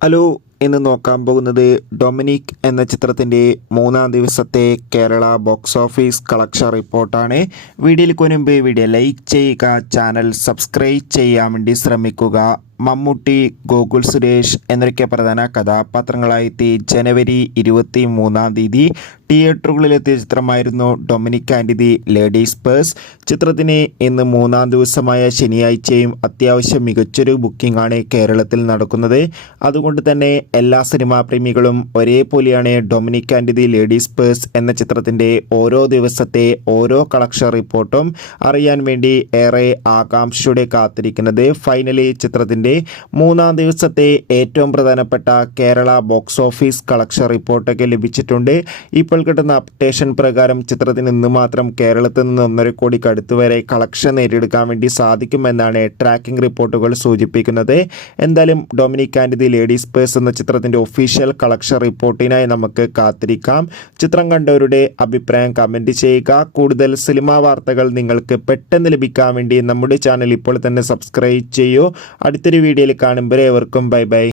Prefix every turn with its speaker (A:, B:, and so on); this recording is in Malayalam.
A: ഹലോ ഇന്ന് നോക്കാൻ പോകുന്നത് ഡൊമിനിക് എന്ന ചിത്രത്തിന്റെ മൂന്നാം ദിവസത്തെ കേരള ബോക്സ് ഓഫീസ് കളക്ഷൻ റിപ്പോർട്ടാണ്. വീഡിയോയിൽ കൊനുമ്പ് വീഡിയോ ലൈക്ക് ചെയ്യുക ചാനൽ സബ്സ്ക്രൈബ് ചെയ്യാൻ വേണ്ടി ശ്രമിക്കുക. മമ്മൂട്ടി ഗോകുൽ സുരേഷ് എന്നൊക്കെ പ്രധാന കഥാപാത്രങ്ങളായെത്തി ജനുവരി ഇരുപത്തി മൂന്നാം തീയതി തിയേറ്ററുകളിലെത്തിയ ചിത്രമായിരുന്നു Dominic and the ladies purse. ചിത്രത്തിന് ഇന്ന് മൂന്നാം ദിവസമായ ശനിയാഴ്ചയും അത്യാവശ്യം മികച്ചൊരു ബുക്കിംഗ് ആണ് കേരളത്തിൽ നടക്കുന്നത്. അതുകൊണ്ട് തന്നെ എല്ലാ സിനിമാ പ്രേമികളും ഒരേപോലെയാണ് Dominic and the ladies purse എന്ന ചിത്രത്തിന്റെ ഓരോ ദിവസത്തെ ഓരോ കളക്ഷൻ റിപ്പോർട്ടും അറിയാൻ വേണ്ടി ഏറെ ആകാംക്ഷയോടെ കാത്തിരിക്കുന്നത് ഫൈനലി ചിത്രത്തിന്റെ മൂന്നാം ദിവസത്തെ ഏറ്റവും പ്രധാനപ്പെട്ട കേരള ബോക്സ് ഓഫീസ് കളക്ഷൻ റിപ്പോർട്ടൊക്കെ ലഭിച്ചിട്ടുണ്ട്. ഇപ്പോൾ കിട്ടുന്ന അപ്ഡേഷൻ പ്രകാരം ചിത്രത്തിന് ഇന്ന് മാത്രം കേരളത്തിൽ നിന്ന് ഒന്നര കോടിക്ക് അടുത്ത് വരെ കളക്ഷൻ നേടിയെടുക്കാൻ വേണ്ടി സാധിക്കുമെന്നാണ് ട്രാക്കിംഗ് റിപ്പോർട്ടുകൾ സൂചിപ്പിക്കുന്നത്. എന്തായാലും Dominic and the ladies purse എന്ന ചിത്രത്തിന്റെ ഒഫീഷ്യൽ കളക്ഷൻ റിപ്പോർട്ടിനായി നമുക്ക് കാത്തിരിക്കാം. ചിത്രം കണ്ടവരുടെ അഭിപ്രായം കമന്റ് ചെയ്യുക. കൂടുതൽ സിനിമാ വാർത്തകൾ നിങ്ങൾക്ക് പെട്ടെന്ന് ലഭിക്കാൻ വേണ്ടി നമ്മുടെ ചാനൽ ഇപ്പോൾ തന്നെ സബ്സ്ക്രൈബ് ചെയ്യൂ. അടുത്തൊരു വീഡിയോയിൽ കാണുമ്പോൾ ഏവർക്കും ബൈ ബൈ